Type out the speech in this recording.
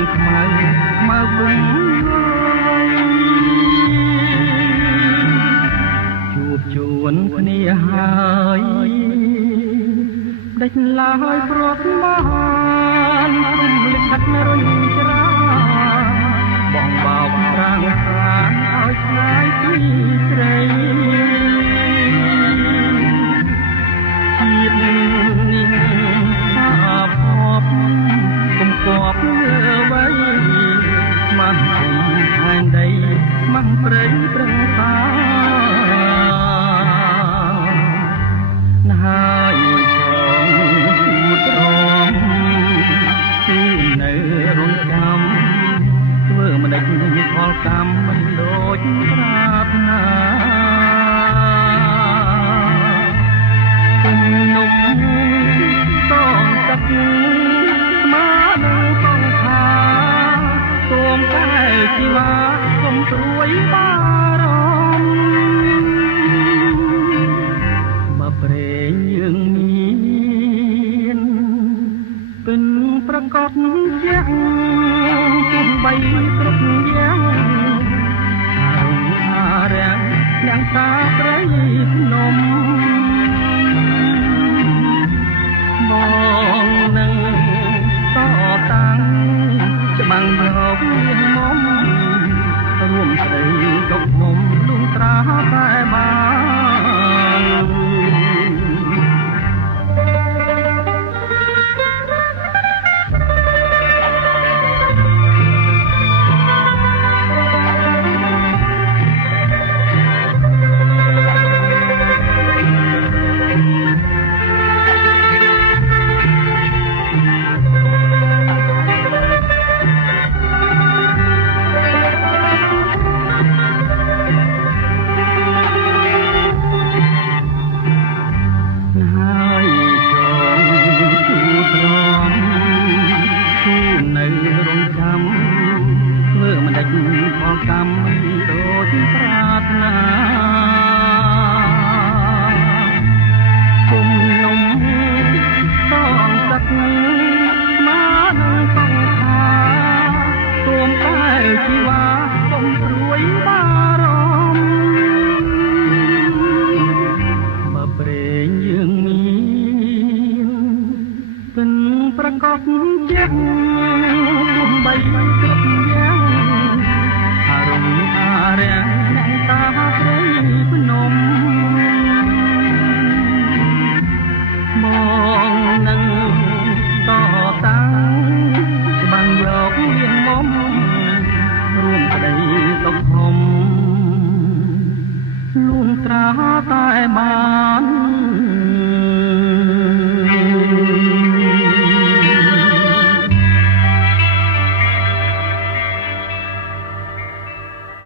ងខ្មៅពុំជួបជួនគ្នាហើយដេចឡើយព្រោះបានគុំលិខិតរុញច្រាបងបោកប្រាំងខានឲ្យឆ្ងាយពីស្រីជាតិនេះសាភពគុំគប់អ្វីមិនគុំផែនដីមិនព្រៃប្រឹងតាហើយចង់ជួបរំទីនៅរងចាំធ្វើមិនដេចផលកម្មមិនដូចប្រាថ្នាគុំនុំតងទឹកស្មានឹងต้องខាសូមតែជីវ៉ាគុំព្រួយបារម្ភបើព្រេងយើងមានពិនប្រកបយ៉ាងគំបីគ្រប់យ៉ាងអារាំងយ៉ាងតាព្រៃភ្នំបងនឹងតតាំងច្បាំងមកវិញមុំរួមស្រីទុកមុំលងត្រាតែបានផលកម្មដូចប្រាថ្នាគុំនុំតងទឹកមកនឹងต้องខាសូមតែជីវ៉ាគុំព្រួយបារម្ភបើព្រេងយើងមានពិនប្រកបយ៉ាងគុំបីគ្រប់យ៉ាងអារាំងតាព្រៃភ្នំ